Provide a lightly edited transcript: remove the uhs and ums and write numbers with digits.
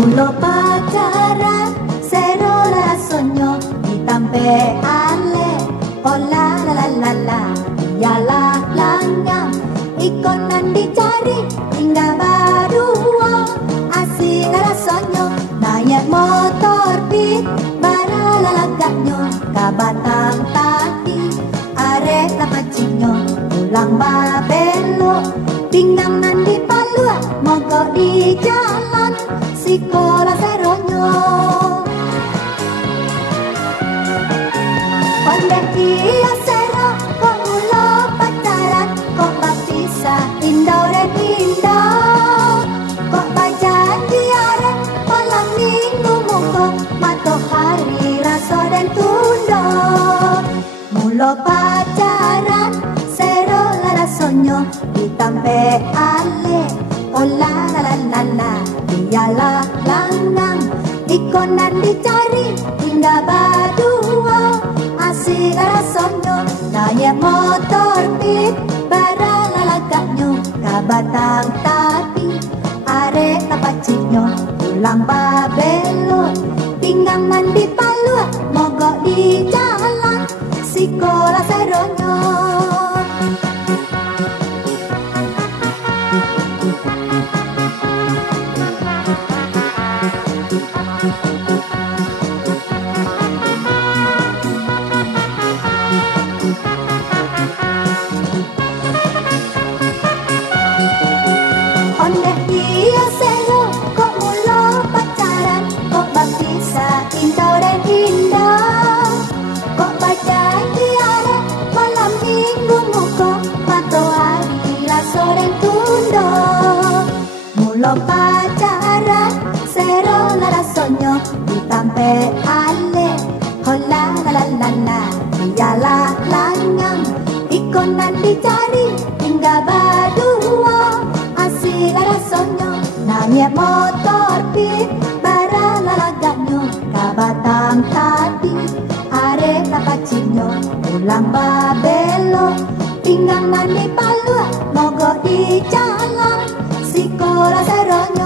Mula pacaran sero la sogno ditampe ale oh la la la la la ya la langang ikonan dicari hingga baru asik la sogno naik motor pit bara la lagaknya kabatang tadi arek la pacinyo pulang babelo pinggang nandi palua mogok di jalan sekolah seronyo pandai dia sero kok mula pacaran kok baptisa indah dan indah kok bajan diare malam minggu muka matahari rasa dan tunda mula pacaran sero la sonyo ditampe ale oh la la la la la dialah langang ikonan dicari hingga badua asik rasanya naik motor pit bara lalagaknya kabatang tadi arek tapaciknya pulang babelo pinggang mandi palua mogok di jalan sekolah seronyo ondeh dia sero kok mula pacaran kok baptisa indah dan indah kok baca diare malam minggu muka matahari rasa dan tunda mula pacaran sero la rasanya ditampe ale hola la la la la dialah langang ikonan dicari hingga badua asik rasanya naik motor pit bara lalagaknya kabatang tadi arek tapaciknya pulang babelo pinggang nandi palua mogok di jalan sekolah seronyo